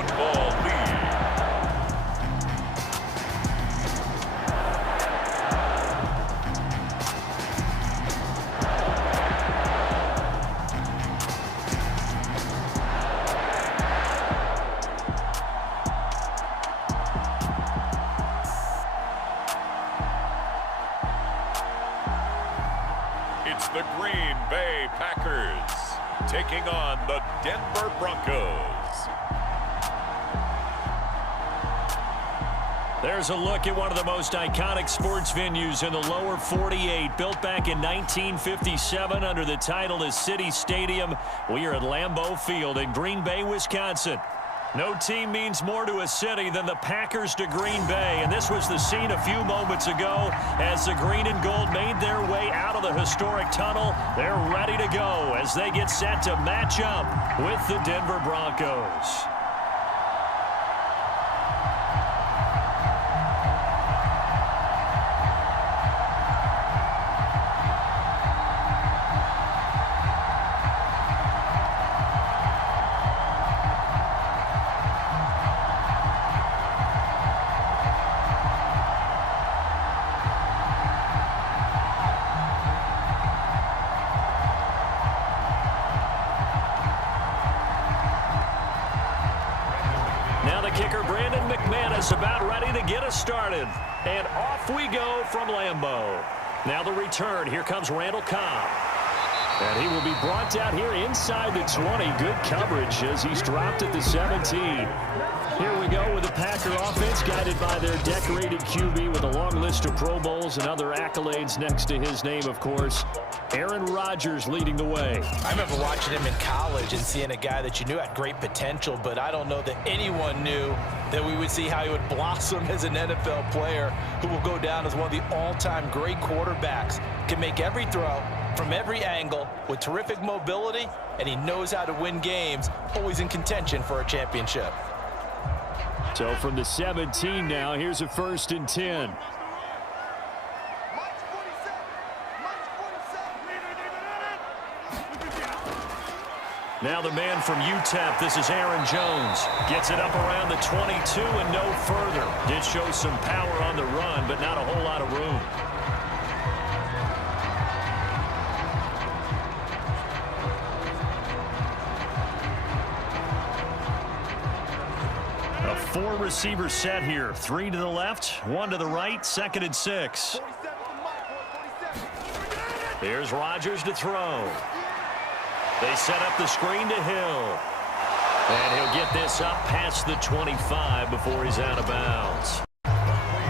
Football League. It's the Green Bay Packers taking on the Denver Broncos. There's a look at one of the most iconic sports venues in the lower 48. Built back in 1957 under the title of City Stadium. We are at Lambeau Field in Green Bay, Wisconsin. No team means more to a city than the Packers to Green Bay, and this was the scene a few moments ago as the green and gold made their way out of the historic tunnel. They're ready to go as they get set to match up with the Denver Broncos. About ready to get us started. And off we go from Lambeau. Now the return. Here comes Randall Cobb. And he will be brought down here inside the 20. Good coverage as he's dropped at the 17. Here we go with the Packer offense guided by their decorated QB with a long list of Pro Bowls and other accolades next to his name, of course. Aaron Rodgers leading the way. I remember watching him in college and seeing a guy that you knew had great potential, but I don't know that anyone knew that we would see how he would blossom as an NFL player who will go down as one of the all-time great quarterbacks. Can make every throw from every angle with terrific mobility, and he knows how to win games, always in contention for a championship. So from the 17 now, here's a 1st and 10. Now the man from UTEP, this is Aaron Jones. Gets it up around the 22 and no further. Did show some power on the run, but not a whole lot of room. A 4-receiver set here. 3 to the left, 1 to the right, 2nd and 6. Here's Rodgers to throw. They set up the screen to Hill. And he'll get this up past the 25 before he's out of bounds.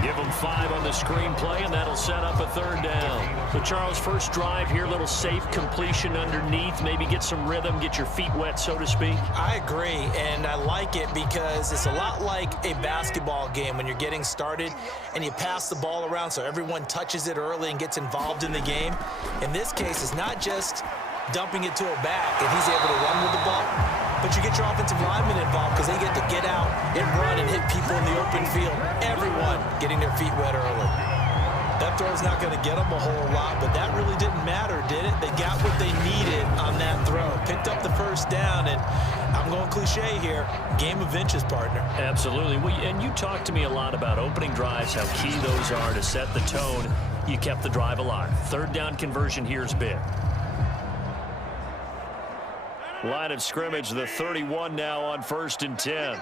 Give him 5 on the screen play, and that'll set up a 3rd down. So, Charles, first drive here, little safe completion underneath. Maybe get some rhythm, get your feet wet, so to speak. I agree, and I like it because it's a lot like a basketball game when you're getting started and you pass the ball around so everyone touches it early and gets involved in the game. In this case, it's not just dumping it to a back and he's able to run with the ball, but you get your offensive linemen involved because they get to get out and run and hit people in the open field. Everyone getting their feet wet early. That throw's not going to get them a whole lot, but that really didn't matter, did it? They got what they needed on that throw. Picked up the 1st down, and I'm going cliche here, game of inches, partner. Absolutely. And you talked to me a lot about opening drives, how key those are to set the tone. You kept the drive alive. 3rd down conversion here is big. Line of scrimmage, the 31 now on 1st and 10.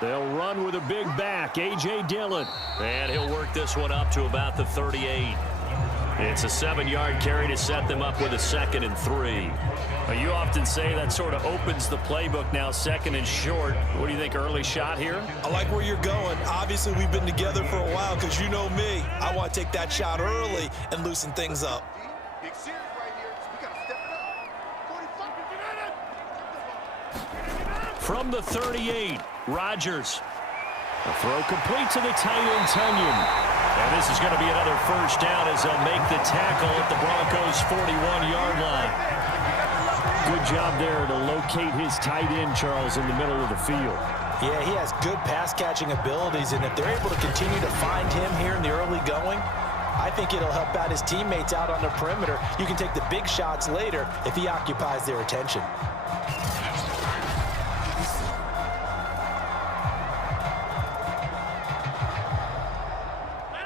They'll run with a big back, A.J. Dillon. And he'll work this one up to about the 38. It's a 7-yard carry to set them up with a 2nd and 3. You often say that sort of opens the playbook now, 2nd and short. What do you think, early shot here? I like where you're going. Obviously, we've been together for a while because you know me. I want to take that shot early and loosen things up. From the 38, Rodgers. A throw complete to the tight end, Tunyon. And this is going to be another 1st down as they'll make the tackle at the Broncos' 41-yard line. Good job there to locate his tight end, Charles, in the middle of the field. Yeah, he has good pass-catching abilities, and if they're able to continue to find him here in the early going, I think it'll help out his teammates out on the perimeter. You can take the big shots later if he occupies their attention.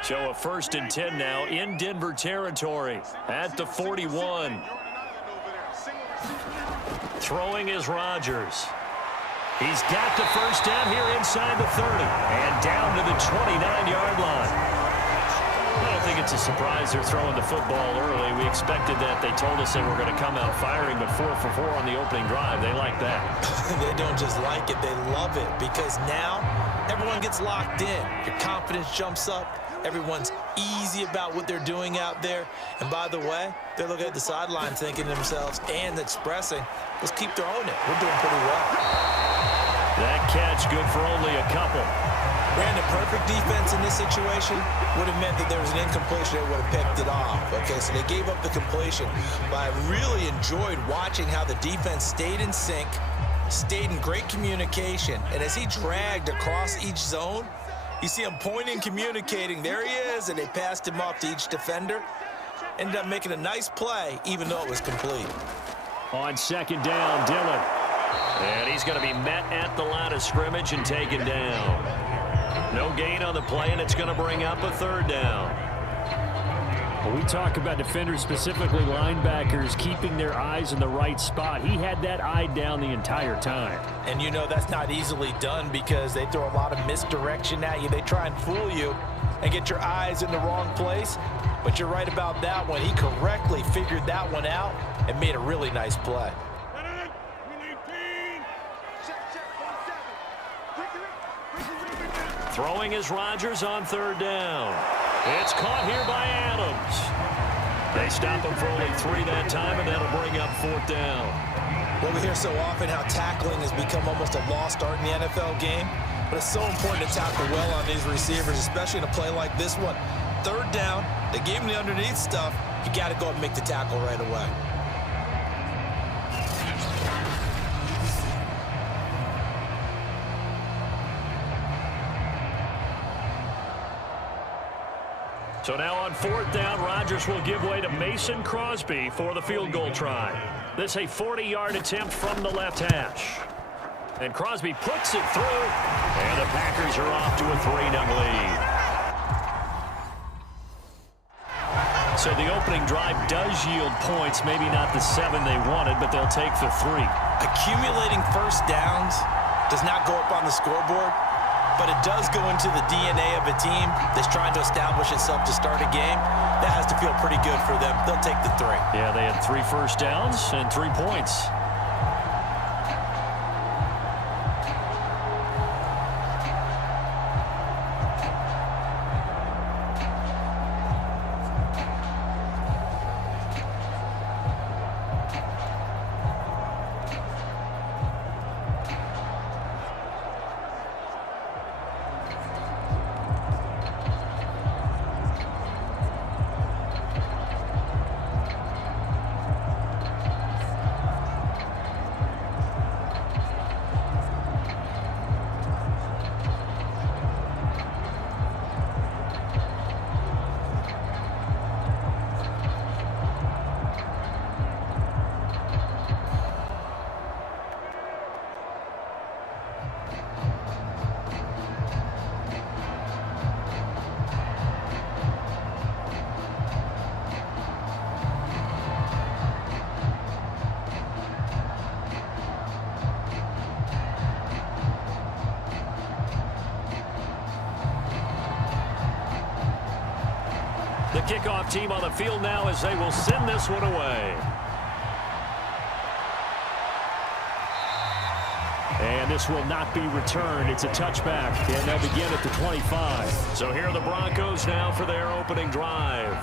So a 1st and 10 now in Denver territory at the 41. Throwing is Rodgers. He's got the first down here inside the 30 and down to the 29-yard line. I don't think it's a surprise they're throwing the football early. We expected that. They told us they were going to come out firing, but 4 for 4 on the opening drive. They like that. They don't just like it, they love it, because now everyone gets locked in. Your confidence jumps up. Everyone's easy about what they're doing out there. And by the way, they're looking at the sideline thinking to themselves and expressing, let's keep throwing it. We're doing pretty well. That catch good for only a couple. Brandon, perfect defense in this situation would have meant that there was an incompletion. They would have picked it off. Okay, so they gave up the completion. But I really enjoyed watching how the defense stayed in sync, stayed in great communication. And as he dragged across each zone, you see him pointing, communicating. There he is, and they passed him off to each defender. Ended up making a nice play, even though it was complete. On 2nd down, Dillon. And he's going to be met at the line of scrimmage and taken down. No gain on the play, and it's going to bring up a 3rd down. When we talk about defenders, specifically linebackers, keeping their eyes in the right spot, he had that eye down the entire time. And you know that's not easily done because they throw a lot of misdirection at you. They try and fool you and get your eyes in the wrong place. But you're right about that one. He correctly figured that one out and made a really nice play. Throwing is Rodgers on 3rd down. It's caught here by Adams. They stop him for only 3 that time, and that'll bring up 4th down. Well, we hear so often how tackling has become almost a lost art in the NFL game, but it's so important to tackle well on these receivers, especially in a play like this one. 3rd down, they gave him the underneath stuff. You got to go and make the tackle right away. So now on 4th down, Rodgers will give way to Mason Crosby for the field goal try. This a 40-yard attempt from the left hash. And Crosby puts it through, and the Packers are off to a 3-0 lead. So the opening drive does yield points, maybe not the 7 they wanted, but they'll take the 3. Accumulating first downs does not go up on the scoreboard, but it does go into the DNA of a team that's trying to establish itself to start a game. That has to feel pretty good for them. They'll take the 3. Yeah, they had 3 first downs and 3 points. The kickoff team on the field now as they will send this one away. And this will not be returned. It's a touchback, and they'll begin at the 25. So here are the Broncos now for their opening drive.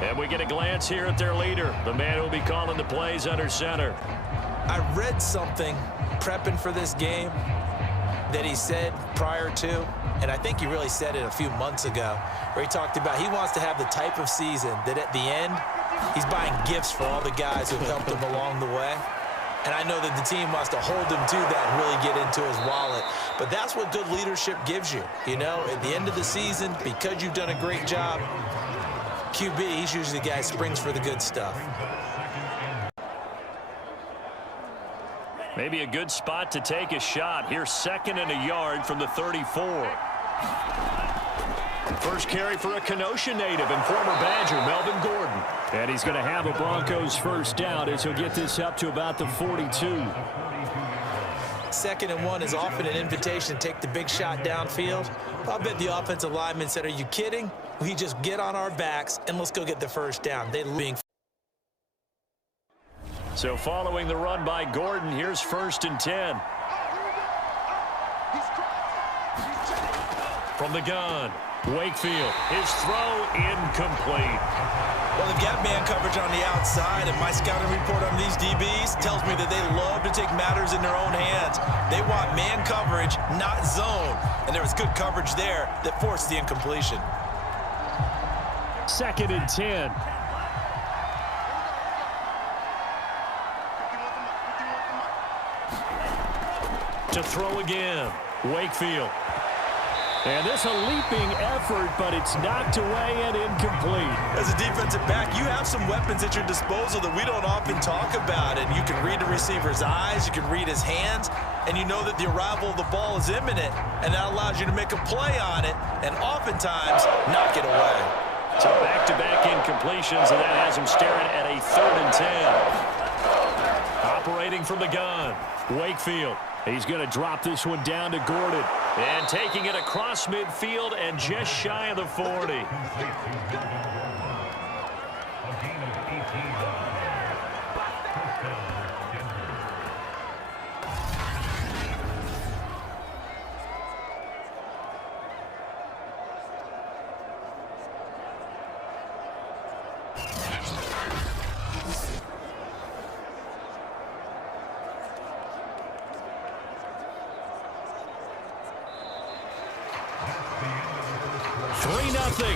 And we get a glance here at their leader, the man who will be calling the plays under center. I read something prepping for this game that he said prior to, and I think he really said it a few months ago, where he talked about he wants to have the type of season that at the end, he's buying gifts for all the guys who helped him along the way. And I know that the team wants to hold him to that and really get into his wallet. But that's what good leadership gives you. You know, at the end of the season, because you've done a great job, QB, he's usually the guy who springs for the good stuff. Maybe a good spot to take a shot. Here's 2nd and a yard from the 34. First carry for a Kenosha native and former Badger, Melvin Gordon. And he's going to have a Broncos first down as he'll get this up to about the 42. 2nd and 1 is often an invitation to take the big shot downfield. I'll bet the offensive lineman said, are you kidding? We just get on our backs and let's go get the first down. They being. So following the run by Gordon, here's 1st and 10. From the gun, Wakefield, his throw incomplete. Well, they've got man coverage on the outside, and my scouting report on these DBs tells me that they love to take matters in their own hands. They want man coverage, not zone. And there was good coverage there that forced the incompletion. 2nd and 10. To throw again, Wakefield. And this a leaping effort, but it's knocked away and incomplete. As a defensive back, you have some weapons at your disposal that we don't often talk about. And you can read the receiver's eyes, you can read his hands, and you know that the arrival of the ball is imminent, and that allows you to make a play on it and oftentimes knock it away. So back-to-back incompletions, and that has him staring at a 3rd and 10. Operating from the gun, Wakefield. He's going to drop this one down to Gordon. And taking it across midfield and just shy of the 40.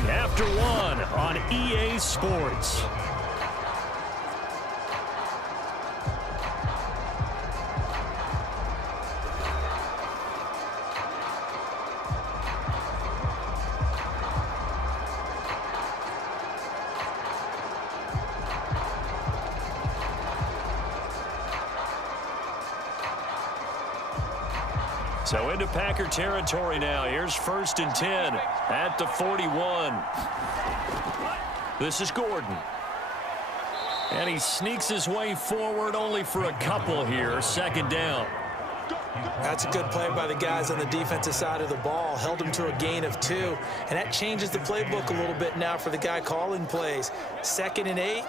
After 1 on EA Sports. So into Packer territory now. Here's 1st and 10 at the 41. This is Gordon. And he sneaks his way forward only for a couple here. 2nd down. That's a good play by the guys on the defensive side of the ball. Held him to a gain of 2. And that changes the playbook a little bit now for the guy calling plays. 2nd and 8.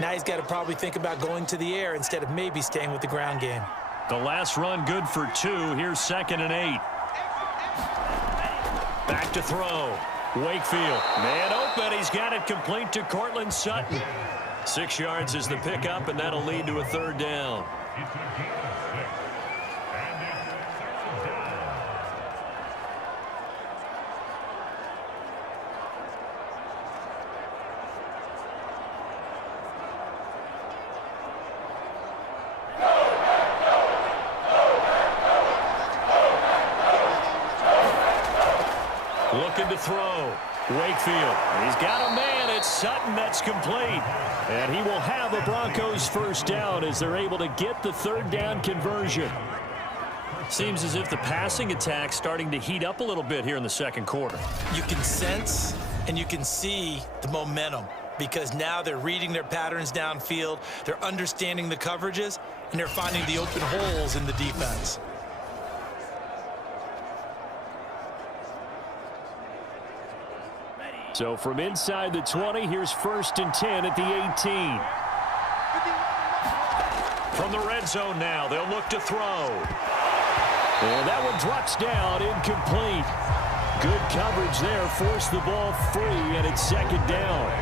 Now he's got to probably think about going to the air instead of maybe staying with the ground game. The last run good for 2. Here's 2nd and 8. Back to throw. Wakefield. Man open. He's got it complete to Cortland Sutton. 6 yards is the pickup, and that'll lead to a 3rd down. Looking to throw. Wakefield. He's got a man. It's Sutton. That's complete. And he will have a Broncos first down as they're able to get the 3rd down conversion. Seems as if the passing attack's starting to heat up a little bit here in the 2nd quarter. You can sense and you can see the momentum because now they're reading their patterns downfield, they're understanding the coverages, and they're finding the open holes in the defense. So from inside the 20, here's 1st and 10 at the 18. From the red zone now, they'll look to throw. And that one drops down, incomplete. Good coverage there, forced the ball free, and it's 2nd down.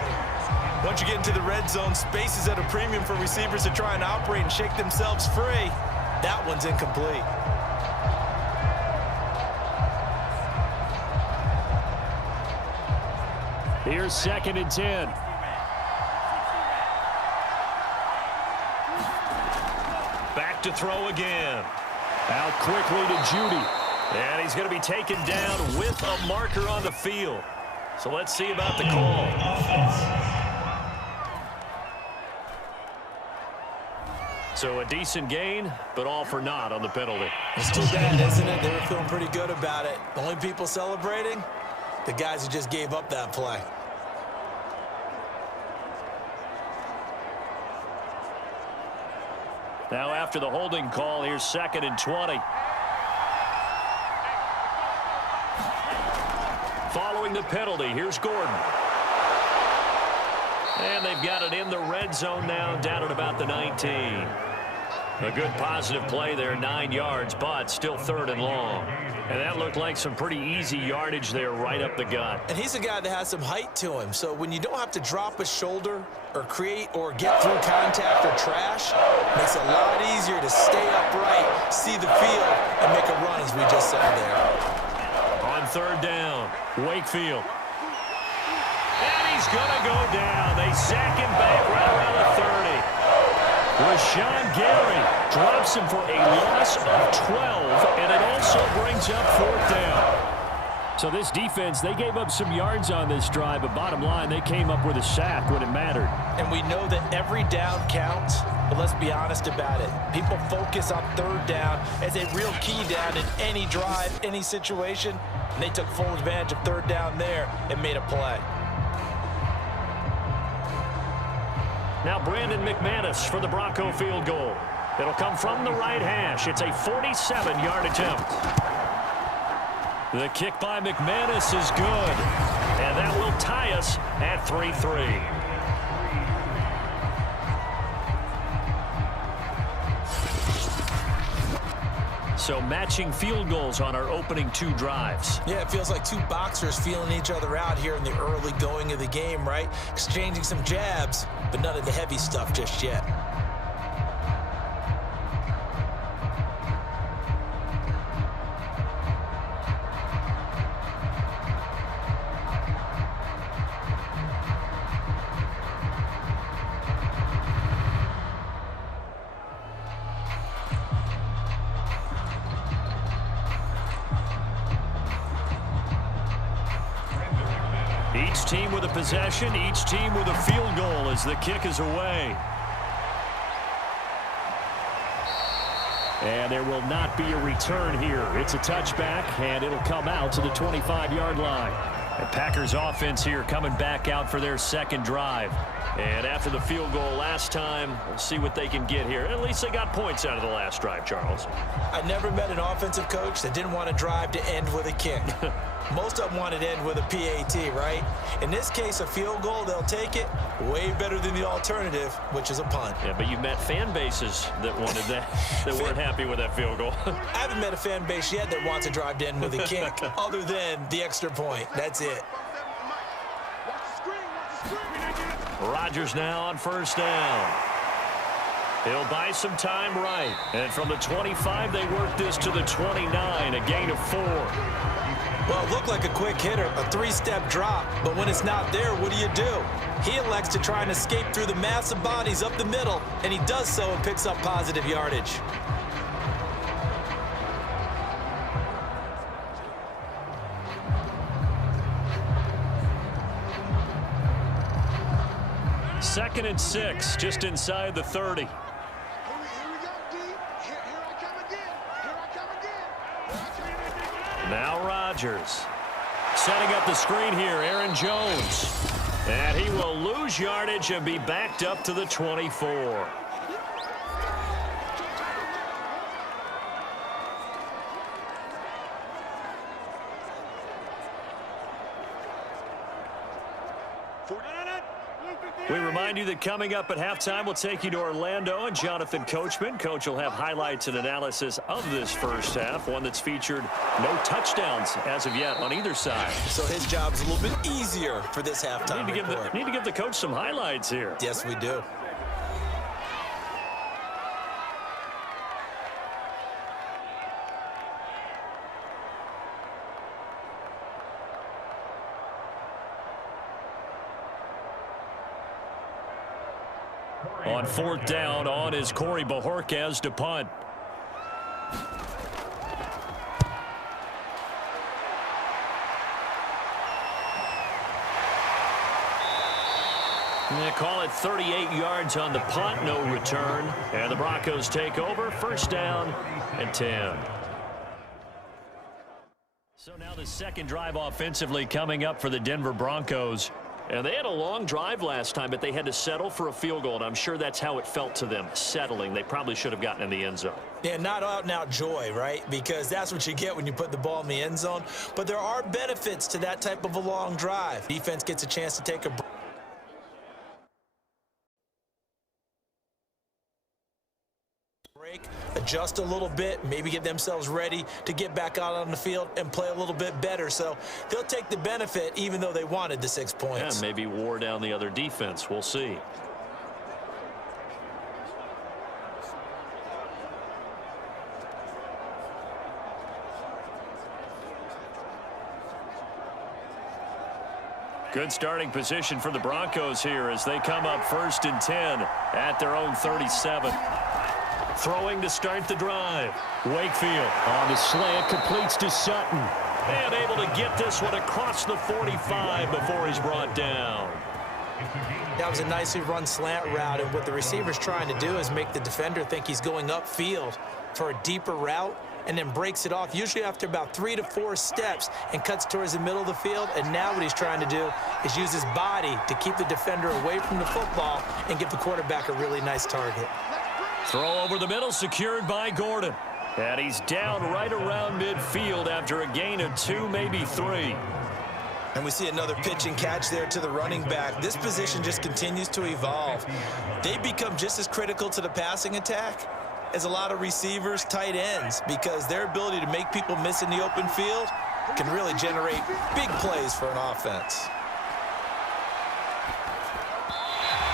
Once you get into the red zone, space is at a premium for receivers to try and operate and shake themselves free. That one's incomplete. Here's 2nd and 10. Back to throw again. Out quickly to Judy. And he's going to be taken down with a marker on the field. So let's see about the call. So a decent gain, but all for naught on the penalty. It's too bad, isn't it? They were feeling pretty good about it. The only people celebrating, the guys who just gave up that play. Now after the holding call, here's 2nd and 20. Following the penalty, here's Gordon. And they've got it in the red zone now, down at about the 19. A good positive play there, 9 yards, but still 3rd and long. And that looked like some pretty easy yardage there right up the gut. And he's a guy that has some height to him, so when you don't have to drop a shoulder or create or get through contact or trash, it makes it a lot easier to stay upright, see the field, and make a run, as we just saw there. On 3rd down, Wakefield. And he's going to go down. They sack him back right around the 30. Rashawn Gary drops him for a loss of 12, and it also brings up 4th down. So this defense, they gave up some yards on this drive, but bottom line, they came up with a sack when it mattered. And we know that every down counts, but let's be honest about it. People focus on 3rd down as a real key down in any drive, any situation, and they took full advantage of 3rd down there and made a play. Now Brandon McManus for the Bronco field goal. It'll come from the right hash. It's a 47-yard attempt. The kick by McManus is good. And that will tie us at 3-3. So matching field goals on our opening 2 drives. Yeah, it feels like 2 boxers feeling each other out here in the early going of the game, right? Exchanging some jabs, but none of the heavy stuff just yet. Each team with a possession, each team with a field goal as the kick is away. And there will not be a return here. It's a touchback, and it'll come out to the 25-yard line. The Packers offense here coming back out for their 2nd drive. And after the field goal last time, we'll see what they can get here. At least they got points out of the last drive, Charles. I never met an offensive coach that didn't want to drive to end with a kick. Most of them wanted to end with a PAT, right? In this case, a field goal, they'll take it. Way better than the alternative, which is a punt. Yeah, but you met fan bases that wanted that, that weren't happy with that field goal. I haven't met a fan base yet that wants to drive to end with a kick, other than the extra point. That's it. Rodgers now on 1st down. He'll buy some time right. And from the 25, they work this to the 29, a gain of 4. Well, it looked like a quick hitter, a 3-step drop, but when it's not there, what do? He elects to try and escape through the massive bodies up the middle, and he does so and picks up positive yardage. Second and 6, just inside the 30. Now Rodgers. Setting up the screen here, Aaron Jones. And he will lose yardage and be backed up to the 24. We remind you that coming up at halftime, we'll take you to Orlando and Jonathan Coachman. Coach will have highlights and analysis of this first half, one that's featured no touchdowns as of yet on either side. So his job's a little bit easier for this halftime report. Need to give the coach some highlights here. Yes, we do. On 4th down, on is Corey Bojorquez to punt. They call it 38 yards on the punt, no return. And the Broncos take over, 1st down and 10. So now the second drive offensively coming up for the Denver Broncos. And they had a long drive last time, but they had to settle for a field goal, and I'm sure that's how it felt to them, settling. They probably should have gotten in the end zone. Yeah, not out-and-out joy, right? Because that's what you get when you put the ball in the end zone. But there are benefits to that type of a long drive. Defense gets a chance to take a break, adjust a little bit, maybe get themselves ready to get back out on the field and play a little bit better. So they'll take the benefit even though they wanted the 6 points. Yeah, maybe wore down the other defense. We'll see. Good starting position for the Broncos here as they come up 1st and 10 at their own 37. Throwing to start the drive. Wakefield on the slant, completes to Sutton. And able to get this one across the 45 before he's brought down. That was a nicely run slant route, and what the receiver's trying to do is make the defender think he's going upfield for a deeper route, and then breaks it off, usually after about 3 to 4 steps, and cuts towards the middle of the field. And now what he's trying to do is use his body to keep the defender away from the football and give the quarterback a really nice target. Throw over the middle, secured by Gordon. And he's down right around midfield after a gain of 2, maybe 3. And we see another pitch and catch there to the running back. This position just continues to evolve. They become just as critical to the passing attack as a lot of receivers, tight ends, because their ability to make people miss in the open field can really generate big plays for an offense.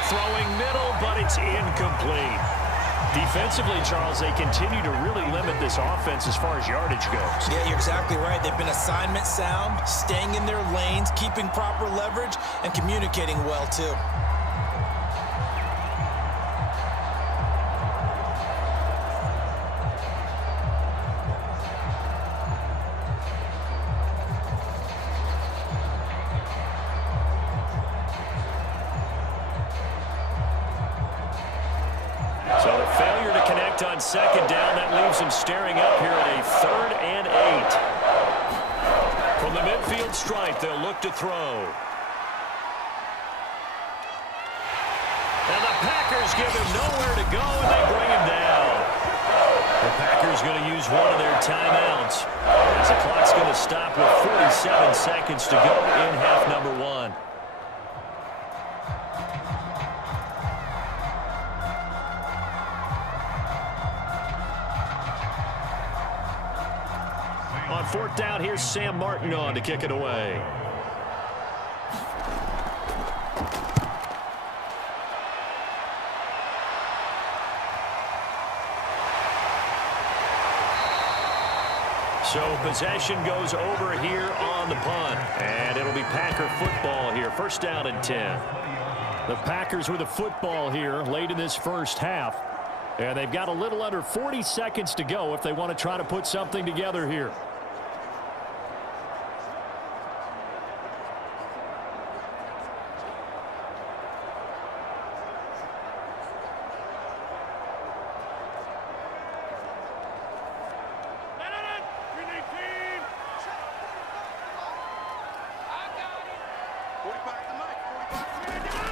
Throwing middle, but it's incomplete. Defensively, Charles, they continue to really limit this offense as far as yardage goes. Yeah, you're exactly right. They've been assignment sound, staying in their lanes, keeping proper leverage, and communicating well, too. On 2nd down, that leaves him staring up here at a 3rd and 8. From the midfield stripe, they'll look to throw. And the Packers give him nowhere to go, and they bring him down. The Packers going to use one of their timeouts as the clock's going to stop with 47 seconds to go in half number 1. On 4th down, here's Sam Martin on to kick it away. So possession goes over here on the punt. And it'll be Packer football here. 1st down and 10. The Packers with a football here late in this first half. And they've got a little under 40 seconds to go if they want to try to put something together here.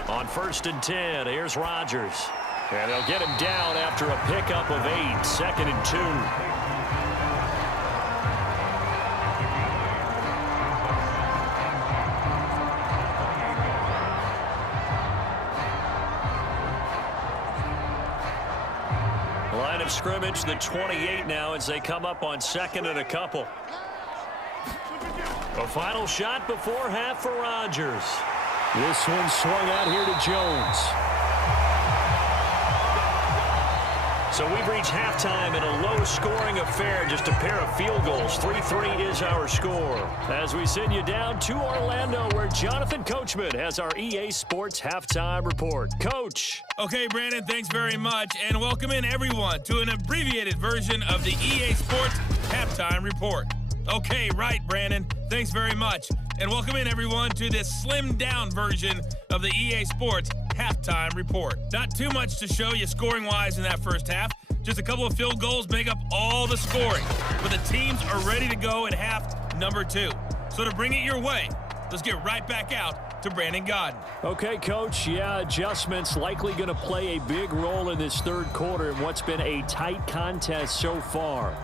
On 1st and 10, here's Rodgers. And they'll get him down after a pickup of 8, 2nd and 2. Line of scrimmage, the 28 now as they come up on 2nd and a couple. A final shot before half for Rodgers. This one swung out here to Jones. So we've reached halftime in a low-scoring affair, just a pair of field goals. 3-3 is our score. As we send you down to Orlando, where Jonathan Coachman has our EA Sports Halftime Report. Coach. Okay, Brandon, thanks very much, and welcome in everyone to an abbreviated version of the EA Sports Halftime Report. Okay, right, Brandon, thanks very much, and welcome in everyone to this slimmed-down version of the EA Sports Halftime Report. Not too much to show you scoring-wise in that first half. Just a couple of field goals make up all the scoring. But the teams are ready to go in half number 2. So to bring it your way, let's get right back out to Brandon Godden. Okay, Coach. Yeah, adjustments likely going to play a big role in this third quarter in what's been a tight contest so far.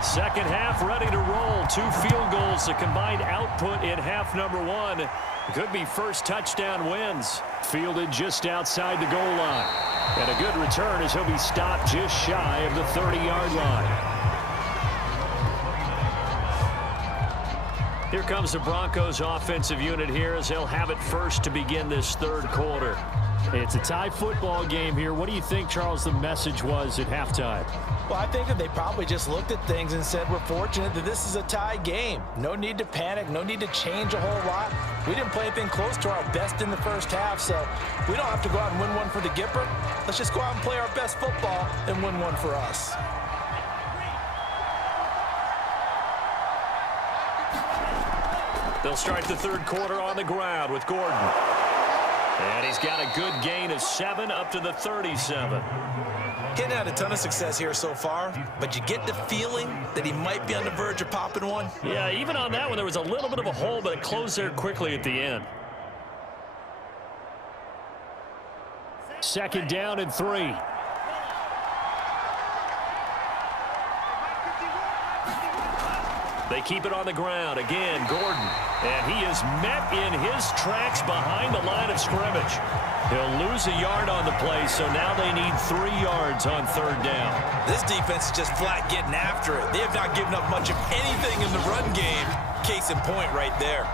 Second half ready to roll. 2 field goals, the combined output in half number 1. Could be first touchdown wins. Fielded just outside the goal line. And a good return as he'll be stopped just shy of the 30-yard line. Here comes the Broncos offensive unit here as they'll have it first to begin this third quarter. It's a tie football game here. What do you think, Charles, the message was at halftime? Well, I think that they probably just looked at things and said, we're fortunate that this is a tie game. No need to panic, no need to change a whole lot. We didn't play anything close to our best in the first half, so we don't have to go out and win one for the Gipper. Let's just go out and play our best football and win one for us. They'll start the third quarter on the ground with Gordon. And he's got a good gain of 7 up to the 37. Getting had a ton of success here so far, but you get the feeling that he might be on the verge of popping one. Yeah, even on that one, there was a little bit of a hole, but it closed there quickly at the end. Second down and 3. They keep it on the ground. Again, Gordon. And he is met in his tracks behind the line of scrimmage. He'll lose a yard on the play, so now they need 3 yards on third down. This defense is just flat getting after it. They have not given up much of anything in the run game. Case in point right there.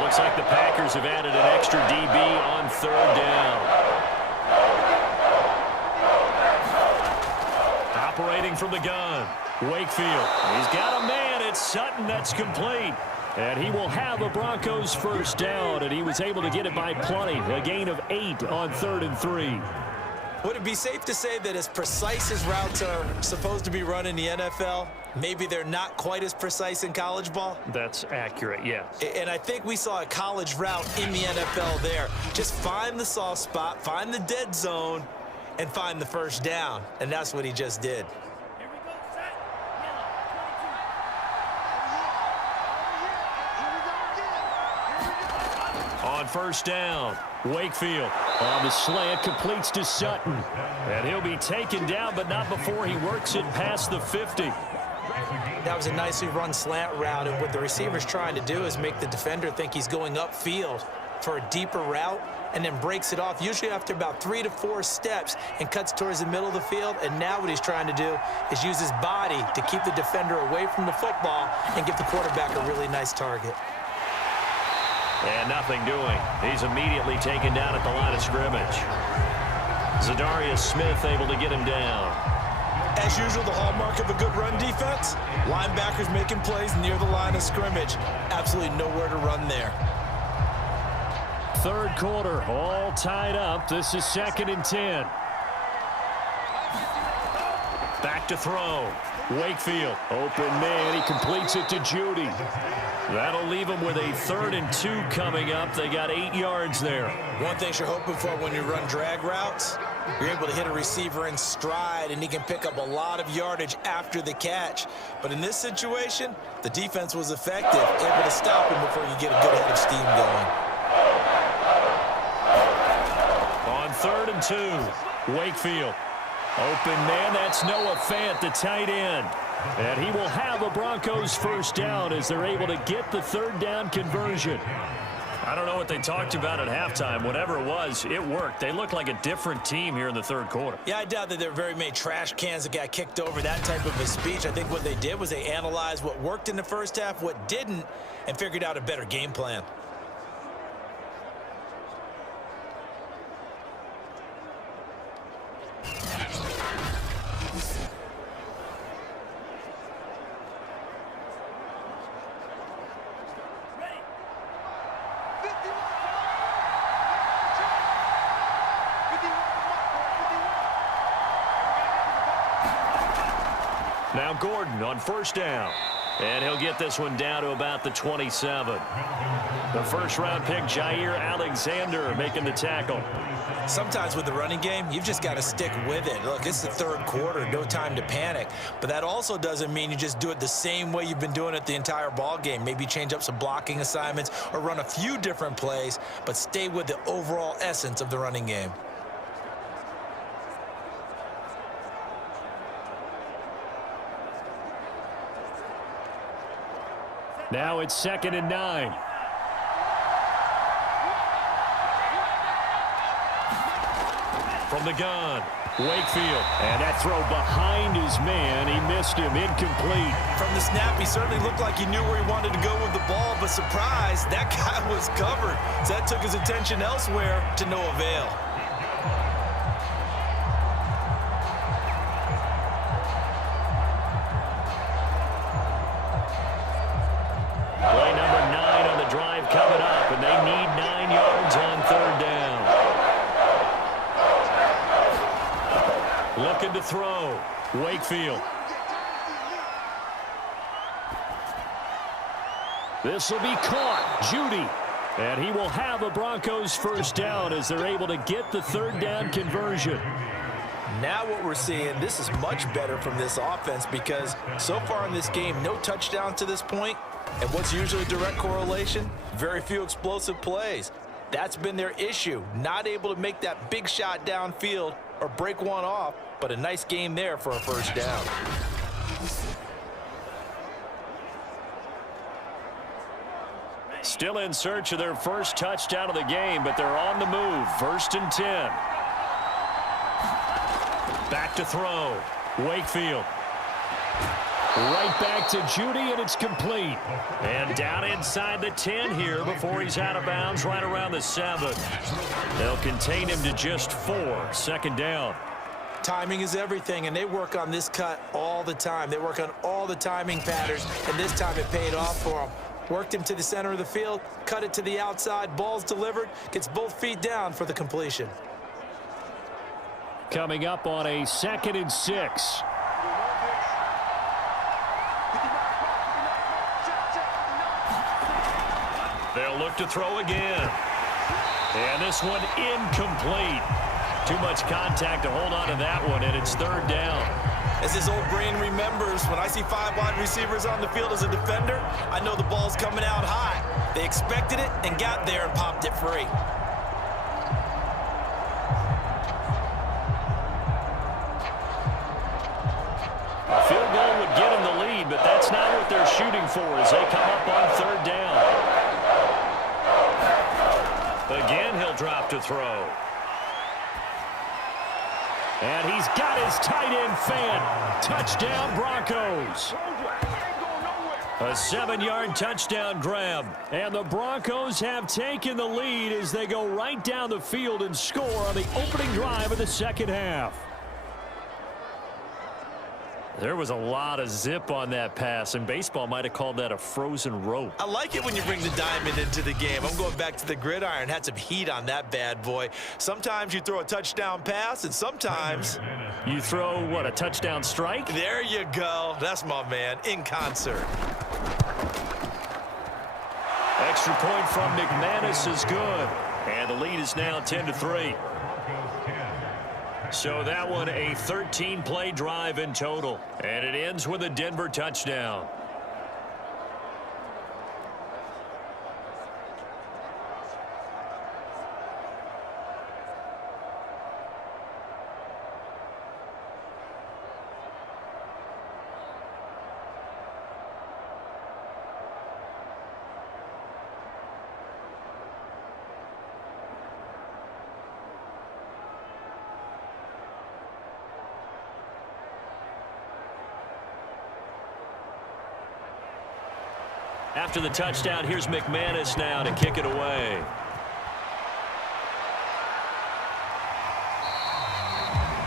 Looks like the Packers have added an extra DB on third down. Operating from the gun, Wakefield. He's got a man. It's Sutton. That's complete. And he will have a Broncos first down, and he was able to get it by plenty. A gain of 8 on 3rd and 3. Would it be safe to say that as precise as routes are supposed to be run in the NFL, maybe they're not quite as precise in college ball? That's accurate, yes. And I think we saw a college route in the NFL there. Just find the soft spot, find the dead zone, and find the first down. And that's what he just did. On first down, Wakefield on the slant, completes to Sutton. And he'll be taken down, but not before he works it past the 50. That was a nicely run slant route, and what the receiver's trying to do is make the defender think he's going upfield for a deeper route, and then breaks it off, usually after about 3 to 4 steps, and cuts towards the middle of the field. And now what he's trying to do is use his body to keep the defender away from the football and give the quarterback a really nice target. And nothing doing. He's immediately taken down at the line of scrimmage. Zadarius Smith able to get him down. As usual, the hallmark of a good run defense, linebackers making plays near the line of scrimmage. Absolutely nowhere to run there. Third quarter, all tied up. This is 2nd and 10. Back to throw. Wakefield, open man. He completes it to Judy. That'll leave them with a 3rd and 2 coming up. They got 8 yards there. One thing you're hoping for when you run drag routes You're able to hit a receiver in stride, and he can pick up a lot of yardage after the catch. But in this situation, the defense was effective, able to stop him before you get a good head of steam going. On 3rd and 2, Wakefield. Open man, that's Noah Fant, the tight end. And he will have a Broncos first down as they're able to get the 3rd down conversion. I don't know what they talked about at halftime. Whatever it was, it worked. They looked like a different team here in the 3rd quarter. Yeah, I doubt that there were very many trash cans that got kicked over, that type of a speech. I think what they did was they analyzed what worked in the first half, what didn't, and figured out a better game plan. Now Gordon on 1st down. And he'll get this one down to about the 27. The first-round pick, Jair Alexander, making the tackle. Sometimes with the running game, you've just got to stick with it. Look, it's the 3rd quarter, no time to panic. But that also doesn't mean you just do it the same way you've been doing it the entire ball game. Maybe change up some blocking assignments or run a few different plays, but stay with the overall essence of the running game. Now it's 2nd and 9. From the gun, Wakefield. And that throw behind his man. He missed him, incomplete. From the snap, he certainly looked like he knew where he wanted to go with the ball, but surprise, that guy was covered. So that took his attention elsewhere to no avail. Play number 9 on the drive coming up, and they need 9 yards on 3rd down. Looking to throw, Wakefield. This will be caught, Judy. And he will have a Broncos first down as they're able to get the 3rd down conversion. Now what we're seeing, this is much better from this offense because so far in this game, no touchdown to this point. And what's usually a direct correlation? Very few explosive plays. That's been their issue. Not able to make that big shot downfield or break one off, but a nice game there for a first down. Still in search of their first touchdown of the game, but they're on the move. 1st and 10. Back to throw. Wakefield. Right back to Judy, and it's complete. And down inside the 10 here before he's out of bounds right around the 7. They'll contain him to just 4. 2nd down. Timing is everything, and they work on this cut all the time. They work on all the timing patterns, and this time it paid off for them. Worked him to the center of the field, cut it to the outside, ball's delivered, gets both feet down for the completion. Coming up on a 2nd and 6. They'll look to throw again. And this one incomplete. Too much contact to hold on to that one, and it's 3rd down. As his old brain remembers, when I see 5 wide receivers on the field as a defender, I know the ball's coming out high. They expected it and got there and popped it free. A field goal would get him the lead, but that's not what they're shooting for as they come up on 3rd down. Again, he'll drop to throw. And he's got his tight end Fant. Touchdown, Broncos. A 7-yard touchdown grab. And the Broncos have taken the lead as they go right down the field and score on the opening drive of the 2nd half. There was a lot of zip on that pass, and baseball might have called that a frozen rope. I like it when you bring the diamond into the game. I'm going back to the gridiron. Had some heat on that bad boy. Sometimes you throw a touchdown pass, and sometimes you throw, what, a touchdown strike? There you go. That's my man, in concert. Extra point from McManus is good. And the lead is now 10-3. So that one a 13-play drive in total. And it ends with a Denver touchdown. After the touchdown, here's McManus now to kick it away.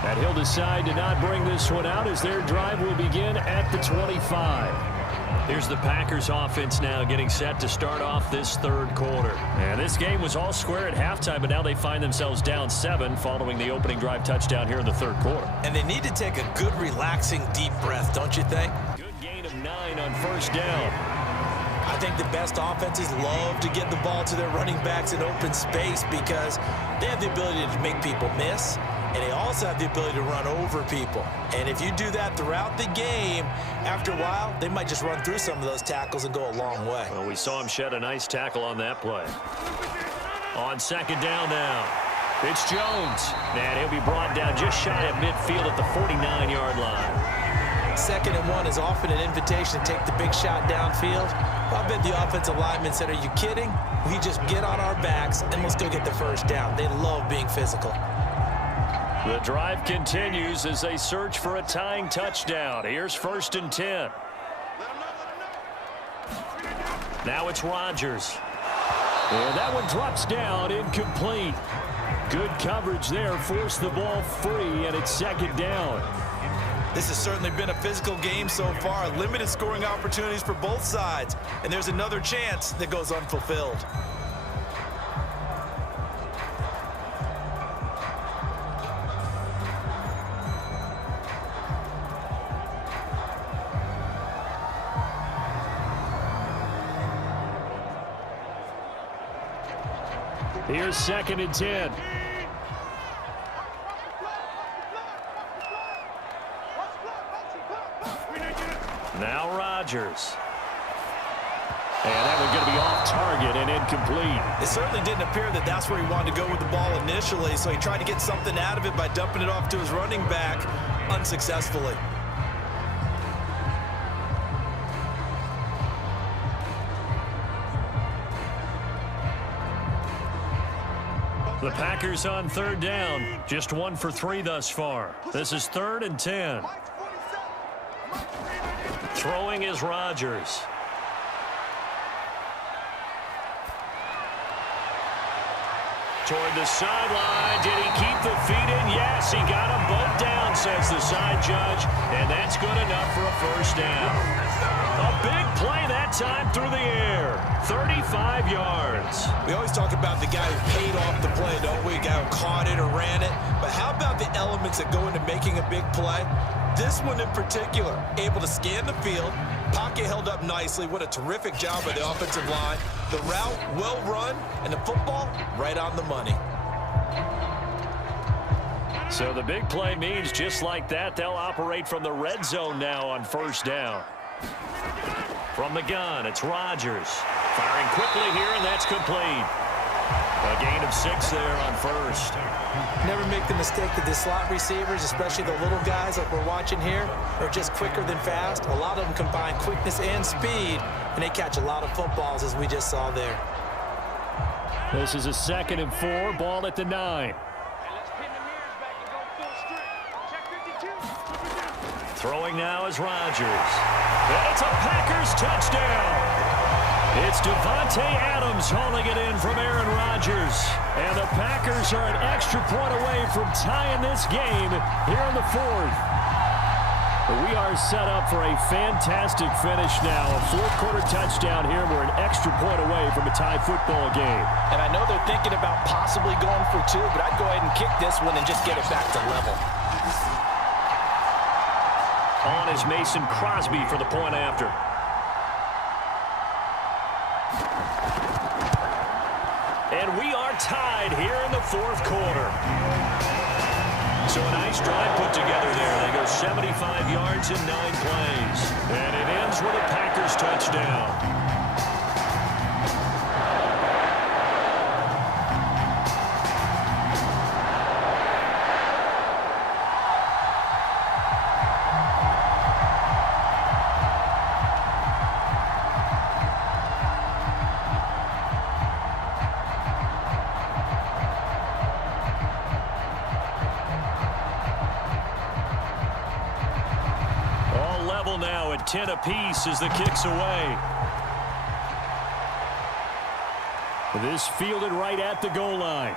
And he'll decide to not bring this one out as their drive will begin at the 25. Here's the Packers offense now getting set to start off this third quarter. And this game was all square at halftime, but now they find themselves down 7 following the opening drive touchdown here in the third quarter. And they need to take a good, relaxing, deep breath, don't you think? Good gain of 9 on first down. I think the best offenses love to get the ball to their running backs in open space because they have the ability to make people miss, and they also have the ability to run over people. And if you do that throughout the game, after a while, they might just run through some of those tackles and go a long way. Well, we saw him shed a nice tackle on that play. On second down now, it's Jones. And he'll be brought down just shy of midfield at the 49-yard line. 2nd and 1 is often an invitation to take the big shot downfield. I bet the offensive lineman said, are you kidding? We just get on our backs and let's go get the first down. They love being physical. The drive continues as they search for a tying touchdown. Here's 1st and 10. Now it's Rodgers. And that one drops down, incomplete. Good coverage there, forced the ball free, and it's 2nd down. This has certainly been a physical game so far. Limited scoring opportunities for both sides. And there's another chance that goes unfulfilled. Here's 2nd and 10. Now Rodgers. And that one's going to be off target and incomplete. It certainly didn't appear that that's where he wanted to go with the ball initially, so he tried to get something out of it by dumping it off to his running back unsuccessfully. The Packers on 3rd down. Just 1 for 3 thus far. This is 3rd and 10. Throwing is Rodgers. Toward the sideline. Did he keep the feet in? Yes, he got them both down, says the side judge. And that's good enough for a first down. A big play that time through the air. 35 yards. We always talk about the guy who paid off the play, don't we? A guy who caught it or ran it. But how about the elements that go into making a big play? This one in particular, able to scan the field, pocket held up nicely. What a terrific job by the offensive line. The route, well run, and the football, right on the money. So the big play means just like that, they'll operate from the red zone now on first down. From the gun, it's Rodgers. Firing quickly here, and that's complete. A gain of 6 there on first. Never make the mistake that the slot receivers, especially the little guys like we're watching here, are just quicker than fast. A lot of them combine quickness and speed, and they catch a lot of footballs, as we just saw there. This is a 2nd and 4, ball at the 9. Throwing now is Rodgers. And it's a Packers touchdown. It's Devontae Adams hauling it in from Aaron Rodgers. And the Packers are an extra point away from tying this game here in the 4th. We are set up for a fantastic finish now. A 4th-quarter touchdown here. We're an extra point away from a tie football game. And I know they're thinking about possibly going for 2, but I'd go ahead and kick this one and just get it back to level. On is Mason Crosby for the point after. And we are tied here in the 4th quarter. So a nice drive put together there. They go 75 yards in 9 plays. And it ends with a Packers touchdown. Now at 10 apiece as the kick's away. This fielded right at the goal line.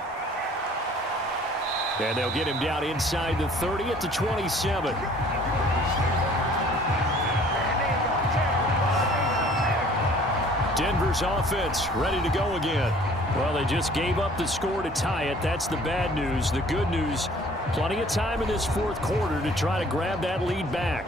And they'll get him down inside the 30 at the 27. Denver's offense ready to go again. Well, they just gave up the score to tie it. That's the bad news. The good news, plenty of time in this fourth quarter to try to grab that lead back.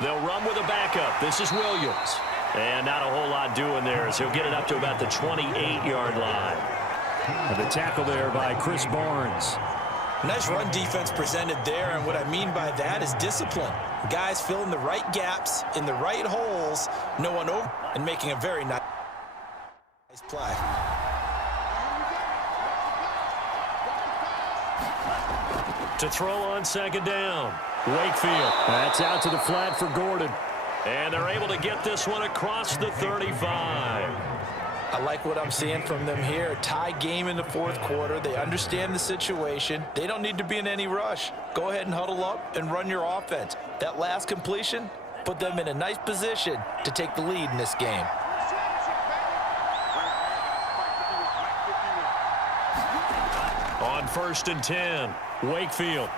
They'll run with a backup. This is Williams. And not a whole lot doing there as he'll get it up to about the 28-yard line. And the tackle there by Chris Barnes. Nice run defense presented there, and what I mean by that is discipline. Guys filling the right gaps in the right holes, no one over, and making a very nice play. To throw on second down. Wakefield. That's out to the flat for Gordon. And they're able to get this one across the 35. I like what I'm seeing from them here. Tie game in the fourth quarter. They understand the situation. They don't need to be in any rush. Go ahead and huddle up and run your offense. That last completion put them in a nice position to take the lead in this game. On 1st and 10, Wakefield.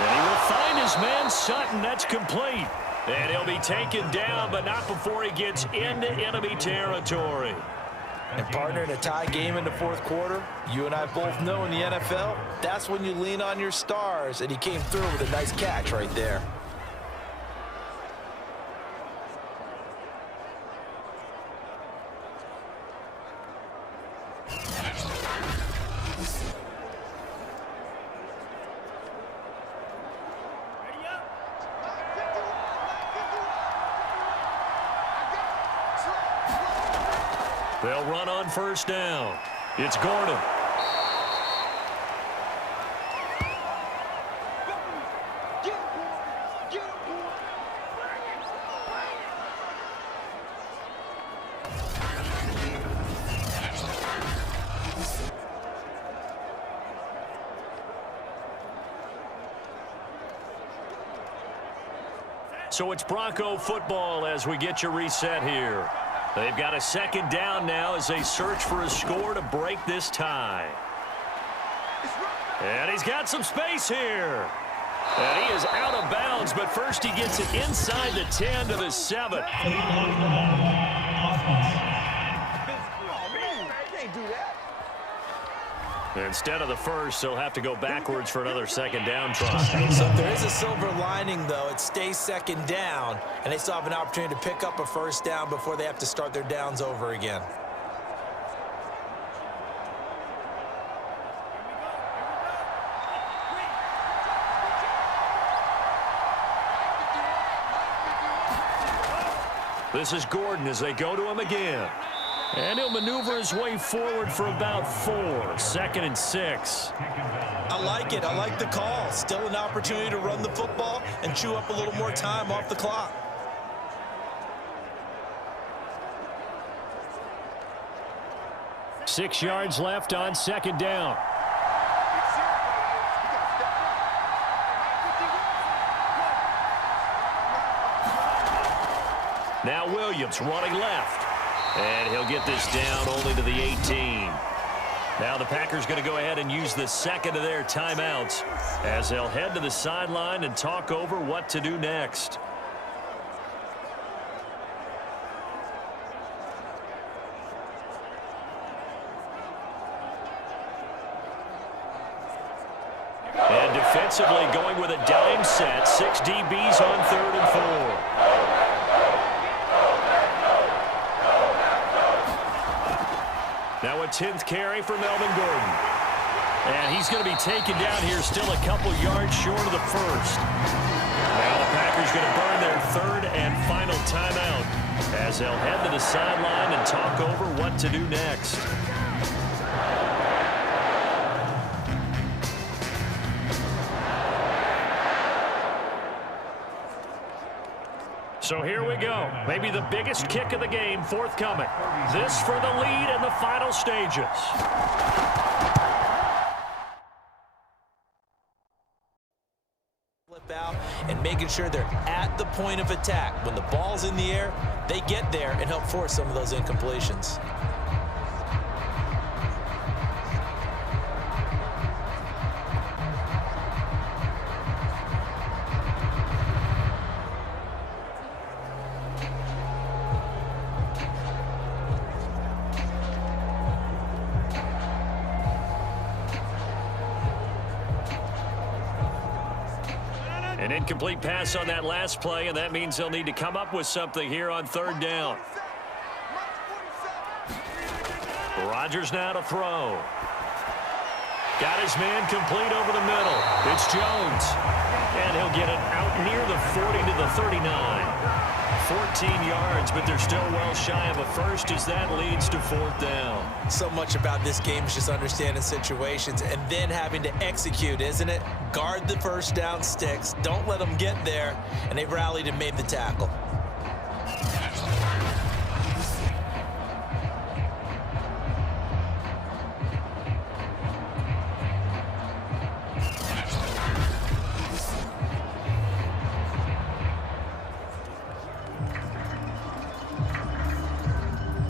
And he will find his man Sutton. That's complete. And he'll be taken down, but not before he gets into enemy territory. And partner, in a tie game in the fourth quarter, you and I both know in the NFL, that's when you lean on your stars, and he came through with a nice catch right there. They'll run on 1st down. It's Gordon. So it's Bronco football as we get you reset here. They've got a 2nd down now as they search for a score to break this tie. And he's got some space here. And he is out of bounds, but first he gets it inside the 10 to the 7. Instead of the first, they'll have to go backwards for another 2nd down try. So if there is a silver lining, though, it stays 2nd down, and they still have an opportunity to pick up a 1st down before they have to start their downs over again. This is Gordon as they go to him again. And he'll maneuver his way forward for about 4. 2nd and 6. I like it. I like the call. Still an opportunity to run the football and chew up a little more time off the clock. Six yards left on 2nd down. Now Williams running left. And he'll get this down only to the 18. Now the Packers going to go ahead and use the 2nd of their timeouts as they'll head to the sideline and talk over what to do next. defensively, going with a dime set. 6 DBs on 3rd and 4. Now a 10th carry for Melvin Gordon. And he's going to be taken down here, still a couple yards short of the first. Now the Packers going to burn their 3rd and final timeout as they'll head to the sideline and talk over what to do next. So here we go. Maybe the biggest kick of the game forthcoming. This for the lead in the final stages. Flip out and making sure they're at the point of attack. When the ball's in the air, they get there and help force some of those incompletions. An incomplete pass on that last play, and that means they'll need to come up with something here on 3rd down. Rodgers now to throw. Got his man complete over the middle. It's Jones. And he'll get it out near the 40 to the 39. 14 yards, but they're still well shy of a first as that leads to 4th down. So much about this game is just understanding situations and then having to execute, isn't it? Guard the first down sticks. Don't let them get there. And they rallied and made the tackle.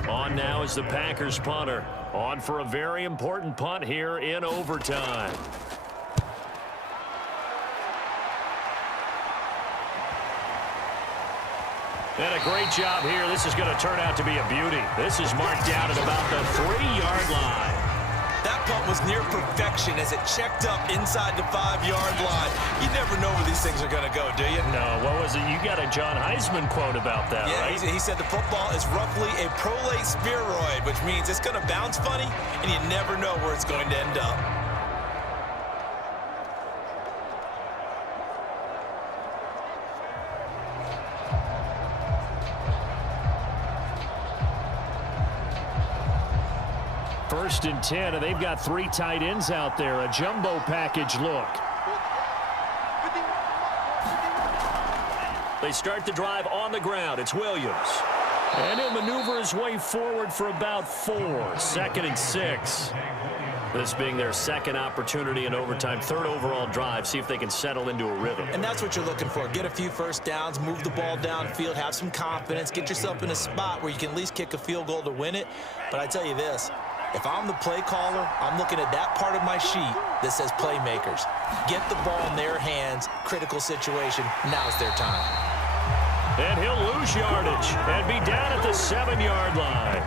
On now is the Packers punter. On for a very important punt here in overtime. And a great job here. This is going to turn out to be a beauty. This is marked out at about the 3-yard line. That punt was near perfection as it checked up inside the 5-yard line. You never know where these things are going to go, do you? No, what was it? You got a John Heisman quote about that, yeah, right? He said the football is roughly a prolate spheroid, which means it's going to bounce funny, and you never know where it's going to end up. First and 10, and they've got 3 tight ends out there. A jumbo package look. They start the drive on the ground. It's Williams. And he'll maneuver his way forward for about 4. 2nd and 6. This being their 2nd opportunity in overtime. 3rd overall drive. See if they can settle into a rhythm. And that's what you're looking for. Get a few first downs, move the ball downfield, have some confidence, get yourself in a spot where you can at least kick a field goal to win it. But I tell you this, if I'm the play caller, I'm looking at that part of my sheet that says playmakers. Get the ball in their hands, critical situation, now's their time. And he'll lose yardage and be down at the 7-yard line.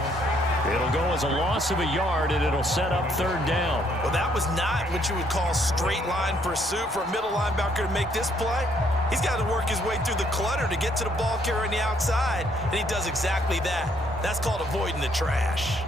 It'll go as a loss of a yard, and it'll set up 3rd down. Well, that was not what you would call straight line pursuit for a middle linebacker to make this play. He's got to work his way through the clutter to get to the ball carrier on the outside, and he does exactly that. That's called avoiding the trash.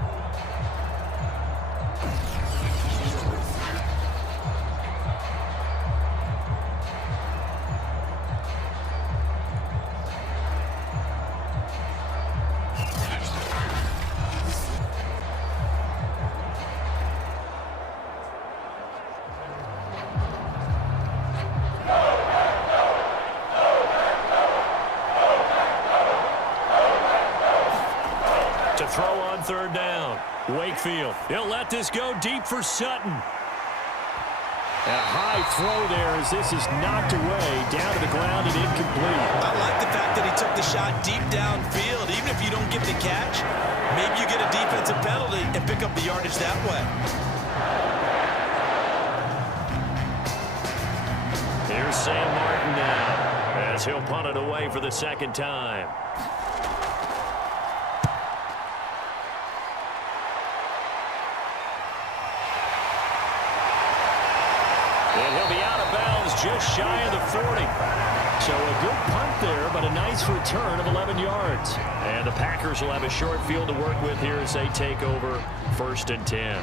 To throw on 3rd down. Wakefield. He'll let this go deep for Sutton. And a high throw there as this is knocked away down to the ground and incomplete. I like the fact that he took the shot deep downfield. Even if you don't get the catch, maybe you get a defensive penalty and pick up the yardage that way. Here's Sam Martin now as he'll punt it away for the 2nd time. just shy of the 40. So a good punt there, but a nice return of 11 yards. And the Packers will have a short field to work with here as they take over 1st and 10.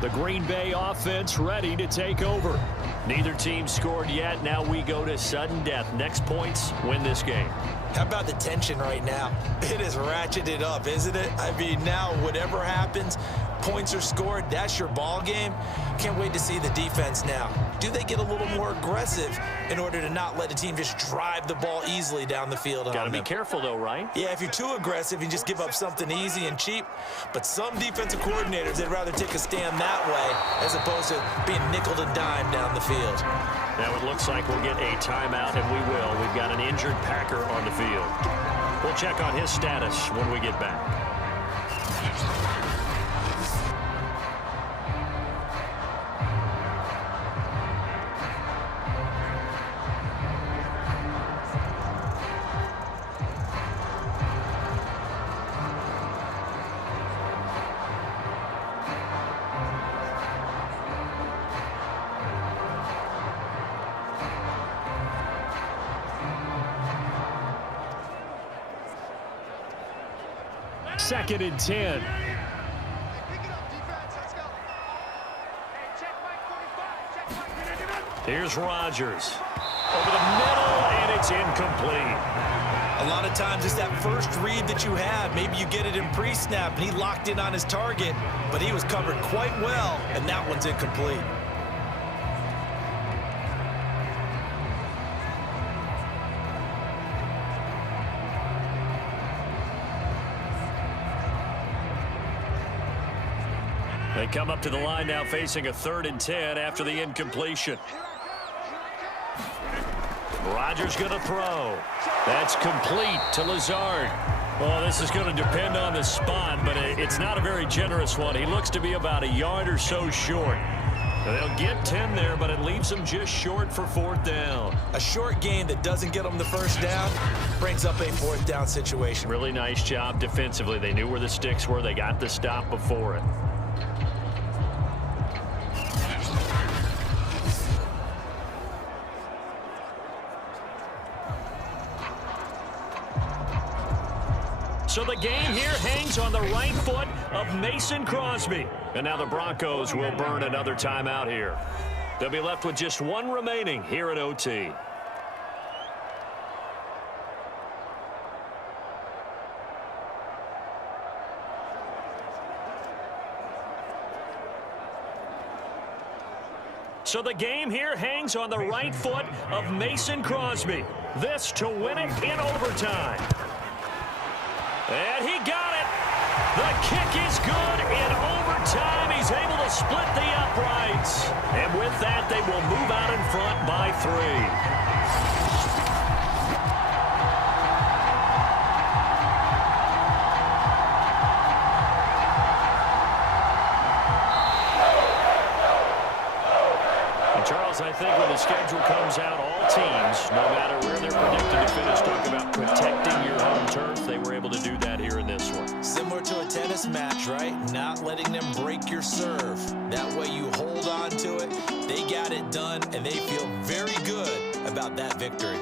The Green Bay offense ready to take over. Neither team scored yet. Now we go to sudden death. Next points win this game. How about the tension right now? It is ratcheted up, isn't it? I mean, now whatever happens, points are scored, that's your ball game. Can't wait to see the defense now. Do they get a little more aggressive in order to not let the team just drive the ball easily down the field? Got to be careful, though, right? Yeah, if you're too aggressive, you just give up something easy and cheap. But some defensive coordinators, they'd rather take a stand that way as opposed to being nickel and dime down the field. Now it looks like we'll get a timeout, and we will. We've got an injured Packer on the field. We'll check on his status when we get back. Second and 10. Here's Rodgers. Over the middle, and it's incomplete. A lot of times it's that first read that you have. Maybe you get it in pre-snap, and he locked in on his target, but he was covered quite well, and that one's incomplete. They come up to the line now facing a 3rd and 10 after the incompletion. Rodgers going to throw. That's complete to Lazard. Well, this is going to depend on the spot, but it's not a very generous one. He looks to be about a yard or so short. They'll get 10 there, but it leaves them just short for 4th down. A short gain that doesn't get them the 1st down brings up a 4th down situation. Really nice job defensively. They knew where the sticks were. They got the stop before it. So the game here hangs on the right foot of Mason Crosby. And now the Broncos will burn another timeout here. They'll be left with just one remaining here at OT. So the game here hangs on the right foot of Mason Crosby. This to win it in overtime. And he got it. The kick is good in overtime. He's able to split the uprights. And with that, they will move out in front by 3. Charles, I think when the schedule comes out, all teams, no matter where they're predicted to finish, talk about protecting your home turf. They were able to do that here in this one. Similar to a tennis match, right? Not letting them break your serve. That way you hold on to it. They got it done, and they feel very good about that victory.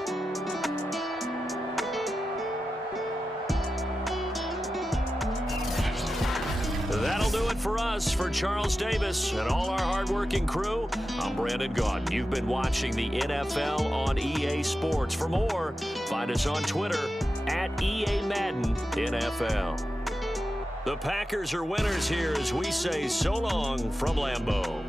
That'll do it for us. For Charles Davis and all our hardworking crew, I'm Brandon Gaudin. You've been watching the NFL on EA Sports. For more, find us on Twitter at EA Madden NFL. The Packers are winners here as we say so long from Lambeau.